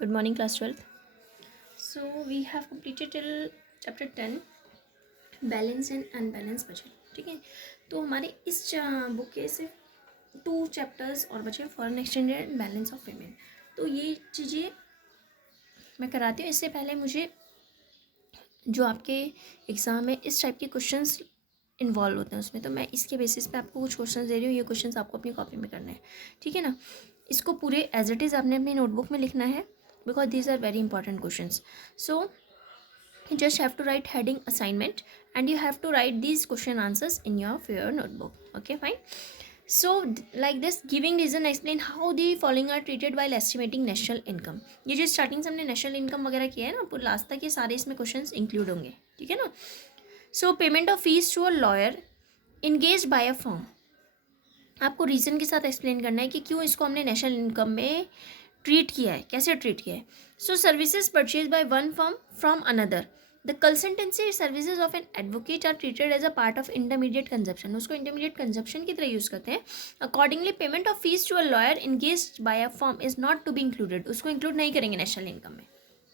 Good morning, class 12th. So we have completed till chapter 10 balance and unbalance बचे. ठीक है, तो हमारे इस बुक के सिर्फ 2 चैप्टर्स और बचे, foreign exchange and balance of payment. तो ये चीज़ें मैं कराती हूँ. इससे पहले मुझे जो आपके एग्ज़ाम में इस टाइप के क्वेश्चंस इन्वॉल्व होते हैं उसमें, तो मैं इसके बेसिस पे आपको कुछ क्वेश्चंस दे रही हूँ. ये क्वेश्चंस आपको अपनी कॉपी में करने हैं. ठीक है ना. इसको पूरे एज इट इज़ आपने अपनी नोटबुक में लिखना है because these are very important questions. So you just have to write heading assignment and you have to write these question answers in your notebook. Okay, fine. So like this, giving reason, explain how the following are treated while estimating national income. ये जो starting से हमने national income वगैरह किया है ना, पूरे last तक ये सारे इसमें क्वेश्चंस इंक्लूड होंगे. ठीक है ना. So payment of fees to a lawyer engage by a firm. आपको रीज़न के साथ एक्सप्लेन करना है कि क्यों इसको हमने नेशनल इनकम में ट्रीट किया है, कैसे ट्रीट किया है. So services purchase by one firm from another. The consultancy services of an advocate are treated as a part of intermediate consumption. उसको इंटरमीडिएट कंजप्शन की तरह यूज़ करते हैं. Accordingly payment of fees to a lawyer engage by a firm is not to be included. उसको include नहीं करेंगे national income में.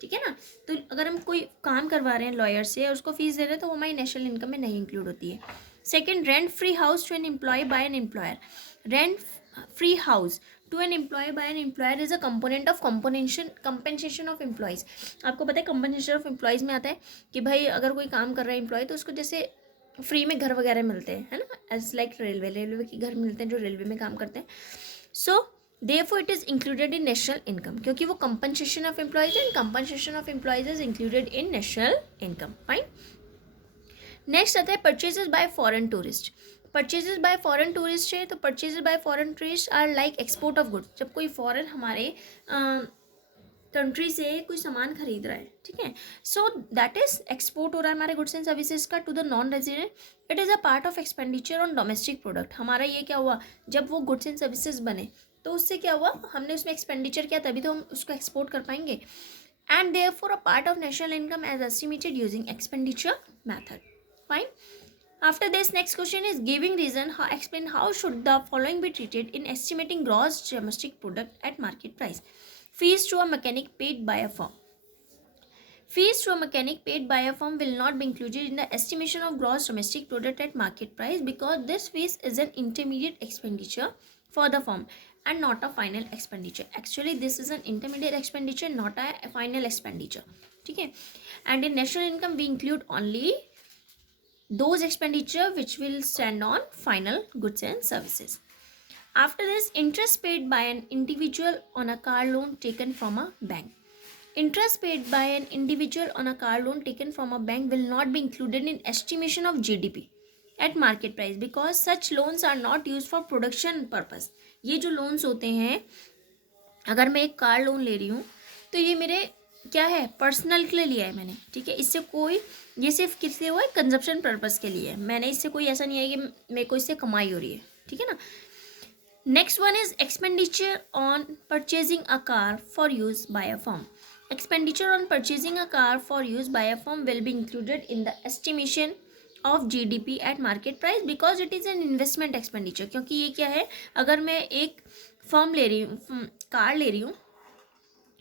ठीक है ना. तो अगर हम कोई काम करवा रहे हैं लॉयर से और उसको फीस दे रहे हैं तो वो हमारी नेशनल इनकम में नहीं इंक्लूड होती है. Second, rent free house to an employ by an employer. Rent free house to an employ by an employer is a component of compensation of employees. आपको पता है कंपनसेशन ऑफ एम्प्लॉयज़ में आता है कि भाई अगर कोई काम कर रहा है एम्प्लॉय तो उसको जैसे फ्री में घर वगैरह मिलते हैं, है ना. एज लाइक रेलवे के घर मिलते हैं जो रेलवे में काम करते हैं. सो therefore it is included in national income क्योंकि वो compensation of employees and compensation of employees is included in national income. Fine. Next आता है purchases by foreign tourist. Purchases by foreign tourist है तो purchases by foreign tourist are like export of goods. जब कोई foreign हमारे country से कोई सामान खरीद रहा है, ठीक है, सो दैट इज एक्सपोर्ट हो रहा है हमारे गुड्स एंड सर्विसेज का to the non resident. It is a part of expenditure on domestic product. हमारा ये क्या हुआ, जब वो गुड्स एंड सर्विसेज बने तो उससे क्या हुआ, हमने उसमें एक्सपेंडिचर किया तभी तो हम उसको एक्सपोर्ट कर पाएंगे. And therefore a part of national income as estimated using expenditure method. Fine. After this, next question is giving reason. Explain how should the following be treated in estimating gross domestic product at market price. Fees to a mechanic paid by a firm. Fees to a mechanic paid by a firm will not be included in the estimation of gross domestic product at market price because this fees is an intermediate expenditure for the firm and not a final expenditure. Actually, this is an intermediate expenditure, not a final expenditure. Okay. And in national income, we include only those expenditure which will stand on final goods and services. After this, interest paid by an individual on a car loan taken from a bank. Interest paid by an individual on a car loan taken from a bank will not be included in estimation of GDP at market price because such loans are not used for production purpose. ये जो loans होते हैं, अगर मैं एक car loan ले रही हूँ तो ये मेरे क्या है, पर्सनल के लिए लिया है मैंने. ठीक है, इससे कोई, ये सिर्फ किससे हुआ है, कंजप्शन पर्पस के लिए है. मैंने इससे कोई ऐसा नहीं है कि मेरे को इससे कमाई हो रही है. ठीक है ना. Next one is expenditure on purchasing a car for use by a firm. Expenditure on purchasing a car for use by a firm will be included in the estimation of GDP eight market price because it is an investment expenditure. क्योंकि ये क्या है, अगर मैं एक firm ले रही हूँ, कार ले रही हूँ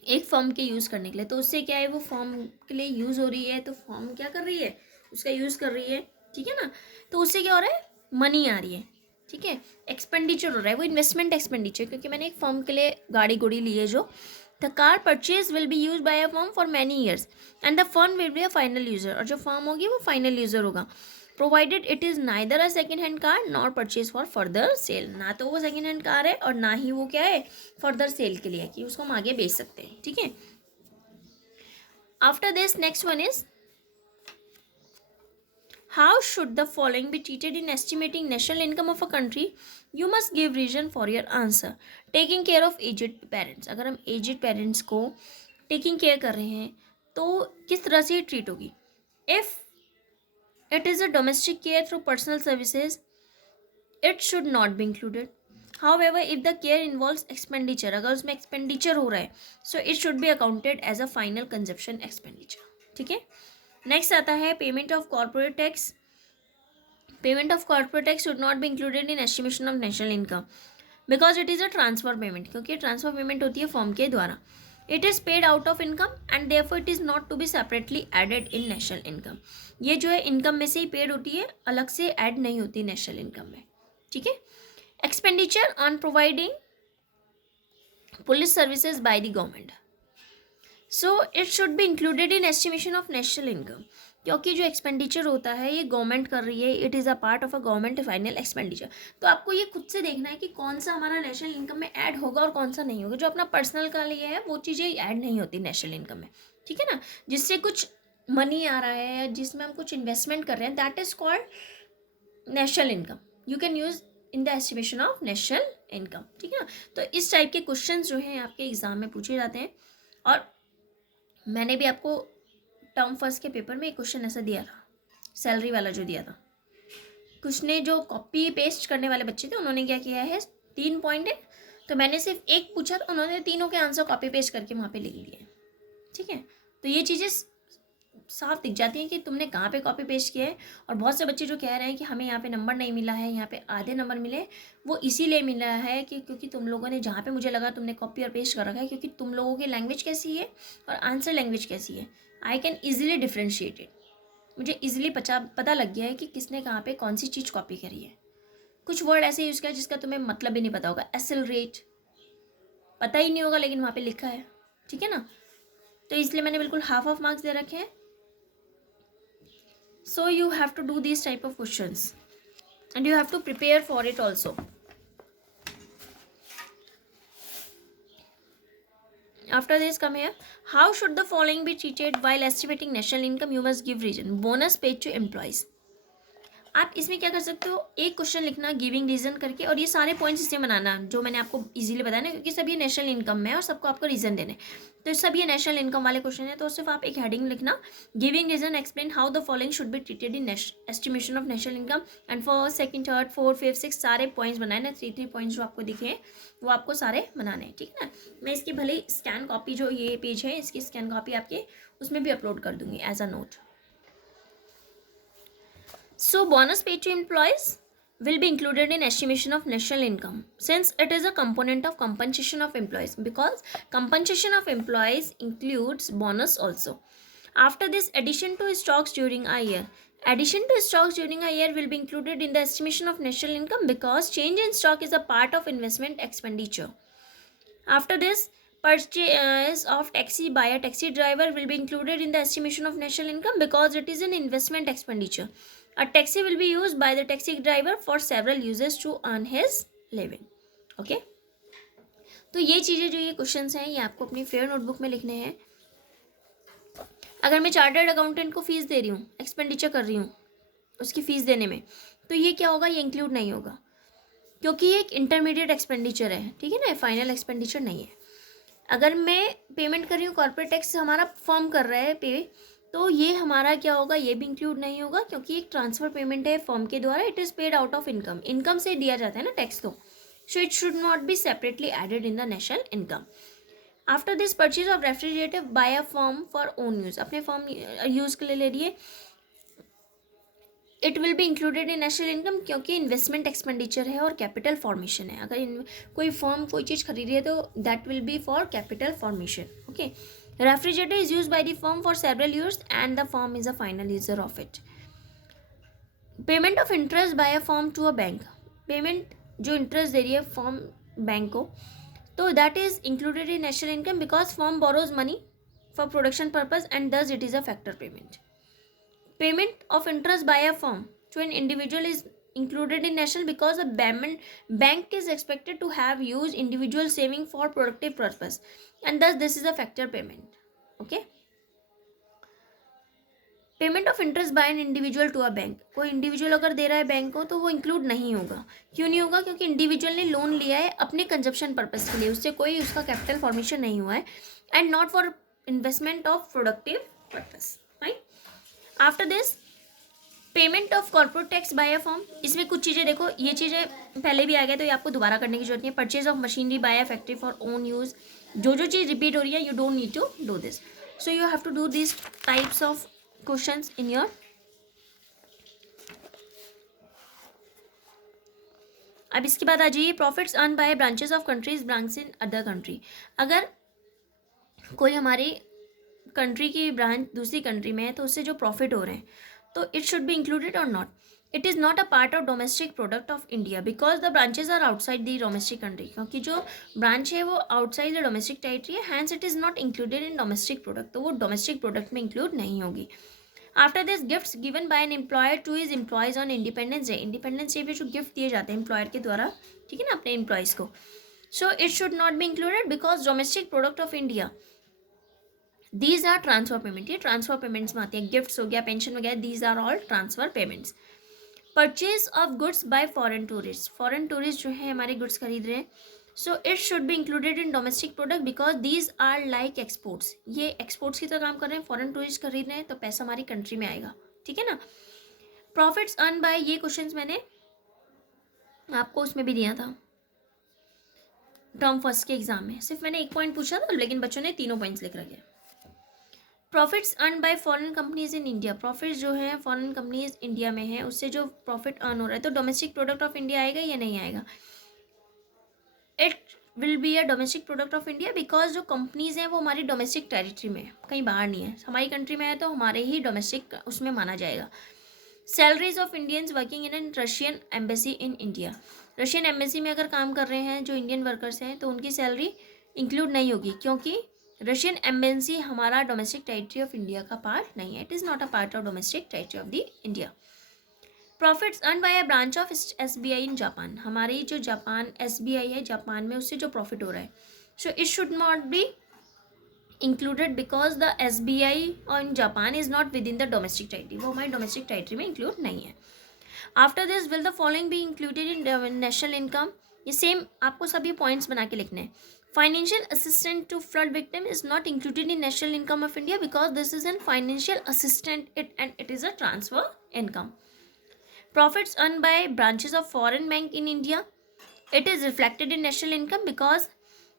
एक फर्म के यूज़ करने के लिए, तो उससे क्या है, वो फर्म के लिए यूज़ हो रही है तो फर्म क्या कर रही है, उसका यूज़ कर रही है. ठीक है ना. तो उससे क्या हो रहा है, मनी आ रही है. ठीक है, एक्सपेंडिचर हो रहा है, वो इन्वेस्टमेंट एक्सपेंडिचर. क्योंकि मैंने एक फर्म के लिए गाड़ी गुड़ी ली है. जो the car purchase will be use by a firm for many years and the firm will be a final user. और जो फर्म होगी वो फाइनल यूजर होगा provided it is neither a second hand car nor purchase for further sale. ना तो वो second hand car है और ना ही वो क्या है, फर्दर सेल के लिए कि उसको हम आगे बेच सकते हैं. ठीक है. After this, next one is how should the following be treated in estimating national income of a country. You must give reason for your answer. Taking care of aged parents. अगर हम एजेड पेरेंट्स को taking care कर रहे हैं तो किस तरह से ट्रीट होगी. If it is a domestic care through personal services, it should not be included. However, if the care involves expenditure, अगर उसमें expenditure हो रहा है, so it should be accounted as a final consumption expenditure. ठीक है. Next आता है payment of corporate tax. Payment of corporate tax should not be included in estimation of national income because it is a transfer payment. क्योंकि transfer payment होती है firm के द्वारा. It is paid out of income and therefore it is not to be separately added in national income. ये जो है income में से ही पेड होती है, अलग से ऐड नहीं होती नेशनल इनकम में, ठीक है। Expenditure on providing police services by the government, so it should be included in estimation of national income, क्योंकि जो एक्सपेंडिचर होता है ये गवर्नमेंट कर रही है, it is a part of a government final expenditure. तो आपको ये खुद से देखना है कि कौन सा हमारा नेशनल इनकम में ऐड होगा और कौन सा नहीं होगा। जो अपना पर्सनल का लिए है वो चीज़ें ऐड नहीं होती नेशनल इनकम में, ठीक है ना। जिससे कुछ मनी आ रहा है या जिसमें हम कुछ इन्वेस्टमेंट कर रहे हैं, that is called national income, you can use in the estimation of national income, ठीक है ना। तो इस टाइप के क्वेश्चन जो हैं आपके एग्जाम में पूछे जाते हैं। और मैंने भी आपको टर्म फर्स्ट के पेपर में एक क्वेश्चन ऐसा दिया था, सैलरी वाला जो दिया था। कुछ ने जो कॉपी पेस्ट करने वाले बच्चे थे उन्होंने क्या किया है, 3 पॉइंट है तो मैंने सिर्फ एक पूछा तो उन्होंने तीनों के आंसर कॉपी पेस्ट करके वहाँ पे लिख दिए, ठीक है। तो ये चीज़ें साफ दिख जाती हैं कि तुमने कहाँ पे कॉपी पेस्ट किया है। और बहुत से बच्चे जो कह रहे हैं कि हमें यहाँ पे नंबर नहीं मिला है, यहाँ पे आधे नंबर मिले, वो इसीलिए मिला है कि क्योंकि तुम लोगों ने जहाँ पे मुझे लगा तुमने कॉपी और पेस्ट कर रखा है, क्योंकि तुम लोगों की लैंग्वेज कैसी है और आंसर लैंग्वेज कैसी है, I can easily differentiate it. मुझे ईजिली पता लग गया है कि किसने कहाँ पे कौन सी चीज़ कॉपी करी है। कुछ वर्ड ऐसे यूज़ किया जिसका तुम्हें मतलब भी नहीं पता होगा, एक्सेलरेट पता ही नहीं होगा लेकिन वहाँ पे लिखा है, ठीक है ना। तो इसलिए मैंने बिल्कुल हाफ मार्क्स दे रखे हैं। So you have to do these type of questions and you have to prepare for it also. After this, come here. How should the following be treated while estimating national income? You must give reason. Bonus paid to employees. आप इसमें क्या कर सकते हो, एक question लिखना giving reason करके, और ये सारे पॉइंट्स इससे बनाना जो मैंने आपको इजीली बताया ना, क्योंकि सब ये नेशनल इनकम में है और सबको आपको रीजन देने, तो सब ये नेशनल इनकम वाले क्वेश्चन है। तो सिर्फ आप एक हेडिंग लिखना, giving reason explain how the following should be treated in estimation of national income and first second third fourth fifth six सारे पॉइंट्स बनाए ना, 3 पॉइंट्स जो आपको दिखे वो आपको सारे बनाने हैं, ठीक है ना। मैं इसकी भले ही स्कैन कॉपी, जो ये पेज है इसकी स्कैन कॉपी आपके उसमें भी अपलोड कर दूंगी as a note. So bonus paid to employees will be included in estimation of national income since it is a component of compensation of employees, because compensation of employees includes bonus also. After this, addition to stocks during a year. Addition to stocks during a year will be included in the estimation of national income because change in stock is a part of investment expenditure. After this, purchase of taxi by a taxi driver will be included in the estimation of national income because it is an investment expenditure. A taxi will be used by the taxi driver for several uses to earn his living. Okay? तो ये चीज़ें जो ये questions हैं ये आपको अपनी fair notebook में लिखने हैं। अगर मैं चार्टर्ड अकाउंटेंट को फीस दे रही हूँ, एक्सपेंडिचर कर रही हूँ उसकी फ़ीस देने में, तो ये क्या होगा, ये इंक्लूड नहीं होगा क्योंकि ये एक इंटरमीडिएट एक्सपेंडिचर है, ठीक है ना, फाइनल एक्सपेंडिचर नहीं है। अगर मैं पेमेंट कर रही हूँ, कॉर्पोरेट टैक्स हमारा फर्म कर रहा है पे, तो ये हमारा क्या होगा, ये भी इंक्लूड नहीं होगा क्योंकि एक ट्रांसफर पेमेंट है फर्म के द्वारा, it is paid out of income, income से दिया जाता है ना टैक्स, तो so it should not be separately added in the national income. After this, purchase of refrigerator by a firm for own use, अपने firm use के लिए ले रही है, it will be included in national income क्योंकि investment expenditure है और capital formation है। अगर कोई फर्म कोई चीज़ खरीद रही है तो that will be for capital formation. Okay, refrigerator is use by the firm for several years and the firm is a final user of it. Payment of interest by a firm to a bank, payment जो interest दे रही है firm bank को, तो that is included in national income because firm borrows money for production purpose and thus it is a factor payment. Payment of interest by a firm to an individual is included in national because a bank is expected to have used individual saving for productive purpose and thus this is a factor payment. Okay, payment of interest by an individual to a bank, कोई individual अगर दे रहा है bank को तो वो include नहीं होगा। क्यों नहीं होगा, क्योंकि इंडिविजुअल ने लोन लिया है अपने कंजप्शन पर्पस के लिए, उससे कोई उसका कैपिटल फॉर्मेशन नहीं हुआ है and not for investment of productive purpose. Right, after this, payment of corporate tax bye a firm, इसमें कुछ चीज़ें देखो, ये चीज़ें पहले भी आ गया तो ये आपको दोबारा करने की जरूरत नहीं है। Purchase of machinery by a factory for own use, जो चीज़ रिपीट हो रही है you don't need to do this, so you have to do this types of questions in your. अब इसके बाद आ जाइए profits earn by branches of countries branch in other country. अगर कोई हमारी कंट्री की ब्रांच दूसरी कंट्री में है तो उससे जो प्रॉफिट हो रहे हैं, तो इट शुड बी इंक्लूडेड और not. It is not a part of domestic product of India because the branches are outside the domestic country. क्योंकि जो ब्रांच है वो आउटसाइड द डोमेस्टिक टेरिटरी है, hence it is not included in domestic product, तो वो domestic product में include नहीं होगी. After this gifts given by an employer to his employees on Independence Day. Independence Day पे जो गिफ्ट दिए जाते हैं एम्प्लॉयर के द्वारा, ठीक है ना, अपने एम्प्लॉयज़ को, so it should not be included because domestic product of India. These are transfer payment, ये ट्रांसफर पेमेंट्स में आती है. गिफ्ट्स हो गया, पेंशन वगैरह, these are all transfer payments. Purchase of goods by foreign tourist. Foreign tourist जो है हमारे गुड्स खरीद रहे हैं, so it should be included in domestic product because these are like exports. ये एक्सपोर्ट्स की तरह काम कर रहे हैं, फॉरेन टूरिस्ट खरीद रहे हैं तो पैसा हमारी कंट्री में आएगा, ठीक है ना. प्रॉफिट्स अर्न बाय, ये क्वेश्चंस मैंने आपको उसमें भी दिया था टर्म फर्स्ट के एग्जाम में. सिर्फ मैंने एक पॉइंट पूछा था लेकिन बच्चों ने तीनों पॉइंट्स लिख रखे. Profits earn bye foreign companies in India. Profits जो है फॉरेन कंपनीज इंडिया में है उससे जो प्रॉफिट अर्न हो रहा है, तो डोमेस्टिक प्रोडक्ट ऑफ इंडिया आएगा या नहीं आएगा. It will be a domestic product of India because जो कंपनीज हैं वो हमारी डोमेस्टिक टेरिटरी में है, कहीं बाहर नहीं है. हमारी कंट्री में है तो हमारे ही डोमेस्टिक उसमें माना जाएगा. Salaries of Indians working in an Russian embassy in India. Russian embassy में अगर काम कर रहे हैं जो इंडियन वर्कर्स हैं तो उनकी सैलरी इंक्लूड नहीं होगी क्योंकि रशियन एम्बेसी हमारा डोमेस्टिक टेरिटरी ऑफ इंडिया का पार्ट नहीं है. It is not a part of domestic territory of the India. Profits earn bye a branch of SBI in Japan. हमारी जो जापान SBI है जापान में, उससे जो प्रॉफिट हो रहा है, so it should not be included because the SBI in Japan is not within the domestic territory, वो हमारी डोमेस्टिक टेरिटरी में इंक्लूड नहीं है. After this will the following be included in national income. ये same आपको सभी points बना के लिखने हैं. Financial assistant to flood victim is not included in national income of India because this is an financial assistant it and it is a transfer income. Profits earned by branches of foreign bank in India, it is reflected in national income because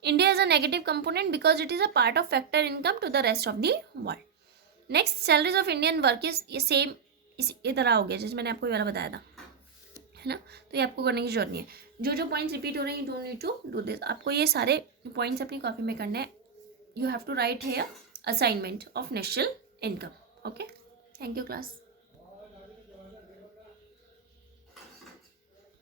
India is a negative component because it is a part of factor income to the rest of the world. Next, salaries of Indian workers, ये same इसी तरह हो गया जैसे मैंने आपको ये वाला बताया था, है ना. तो ये आपको करने की जरूरत नहीं है. जो जो पॉइंट्स रिपीट हो रहे हैं, you don't need to do this. आपको ये सारे पॉइंट्स अपनी कॉपी में करने हैं. You have to write here assignment of national income. Okay, thank you class.